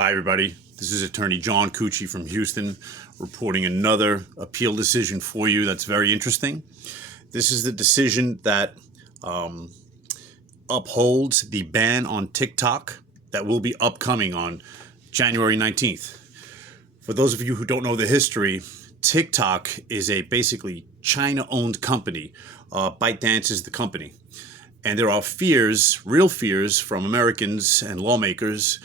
Hi, everybody. This is Attorney John Cucci from Houston reporting another appeal decision for you that's very interesting. This is the decision that upholds the ban on TikTok that will be upcoming on January 19th. For those of you who don't know the history, TikTok is a basically China-owned company. ByteDance is the company. And there are fears, real fears from Americans and lawmakers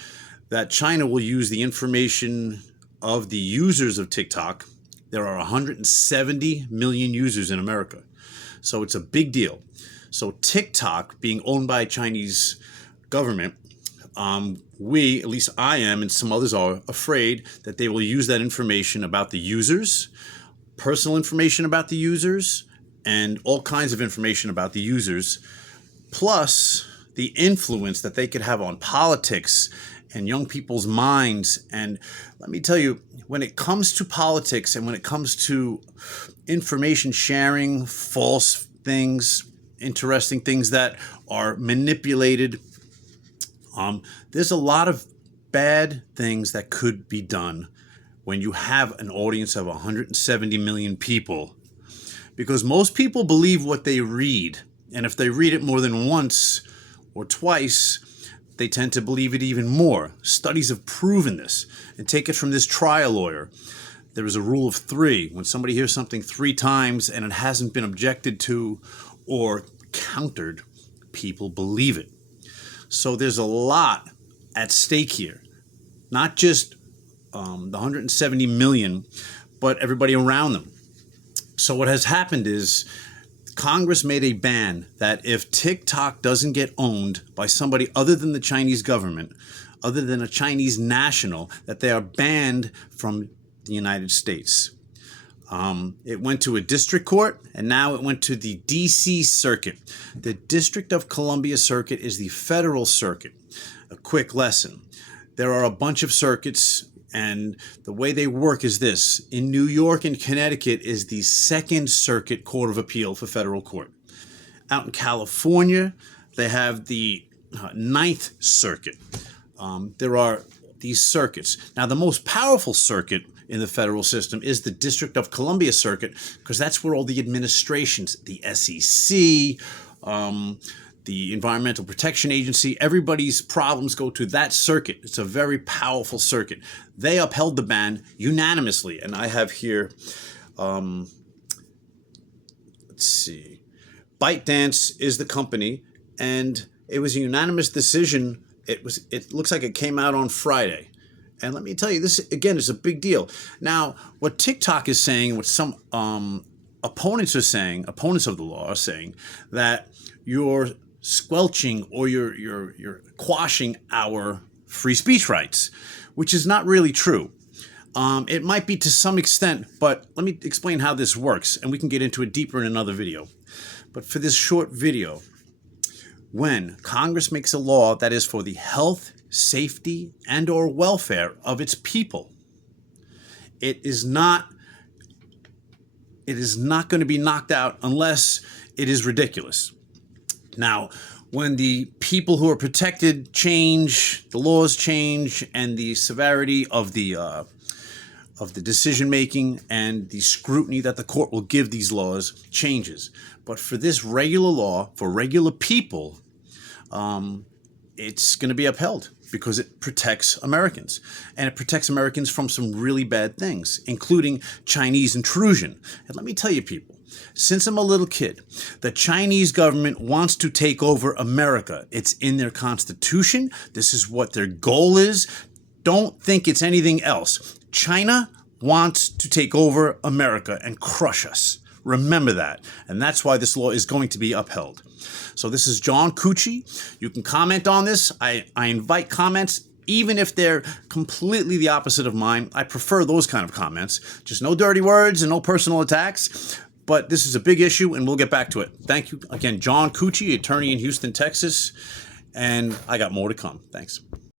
that China will use the information of the users of TikTok. There are 170 million users in America. So it's a big deal. So TikTok being owned by a Chinese government, we, at least I am, and some others are afraid that they will use that information about the users, personal information about the users, and all kinds of information about the users, plus the influence that they could have on politics and young people's minds. And let me tell you, when it comes to politics and when it comes to information sharing, false things, interesting things that are manipulated, there's a lot of bad things that could be done when you have an audience of 170 million people. Because most people believe what they read. And if they read it more than once or twice, they tend to believe it even more. Studies have proven this. And take it from this trial lawyer. There is a rule of 3. When somebody hears something 3 times and it hasn't been objected to or countered, people believe it. So there's a lot at stake here. Not just the 170 million, but everybody around them. So what has happened is Congress made a ban that if TikTok doesn't get owned by somebody other than the Chinese government, other than a Chinese national, that they are banned from the United States. It went to a district court, and now it went to the D.C. Circuit. The District of Columbia Circuit is the federal circuit. A quick lesson. There are a bunch of circuits, and the way they work is this. In New York and Connecticut is the Second Circuit Court of Appeal for federal court. Out in California, they have the Ninth Circuit. There are these circuits. Now, the most powerful circuit in the federal system is the District of Columbia Circuit, because that's where all the administrations, the SEC, the Environmental Protection Agency, everybody's problems go to that circuit. It's a very powerful circuit. They upheld the ban unanimously. And I have here, let's see, ByteDance is the company, and it was a unanimous decision. It looks like it came out on Friday. And let me tell you, this, again, is a big deal. Now, what TikTok is saying, what some opponents are saying, opponents of the law are saying, that you're squelching or you're quashing our free speech rights, which is not really true. It might be to some extent, but let me explain how this works, and we can get into it deeper in another video. But for this short video, when Congress makes a law that is for the health, safety, and or welfare of its people, it is not going to be knocked out unless it is ridiculous. Now, when the people who are protected change, the laws change, and the severity of the decision making and the scrutiny that the court will give these laws changes. But for this regular law, for regular people, it's going to be upheld because it protects Americans. And it protects Americans from some really bad things, including Chinese intrusion. And let me tell you, people, since I'm a little kid, the Chinese government wants to take over America. It's in their constitution. This is what their goal is. Don't think it's anything else. China wants to take over America and crush us. Remember that. And that's why this law is going to be upheld. So this is John Cucci. You can comment on this. I invite comments, even if they're completely the opposite of mine. I prefer those kind of comments. Just no dirty words and no personal attacks. But this is a big issue, and we'll get back to it. Thank you again, John Cucci, attorney in Houston, Texas. And I got more to come. Thanks.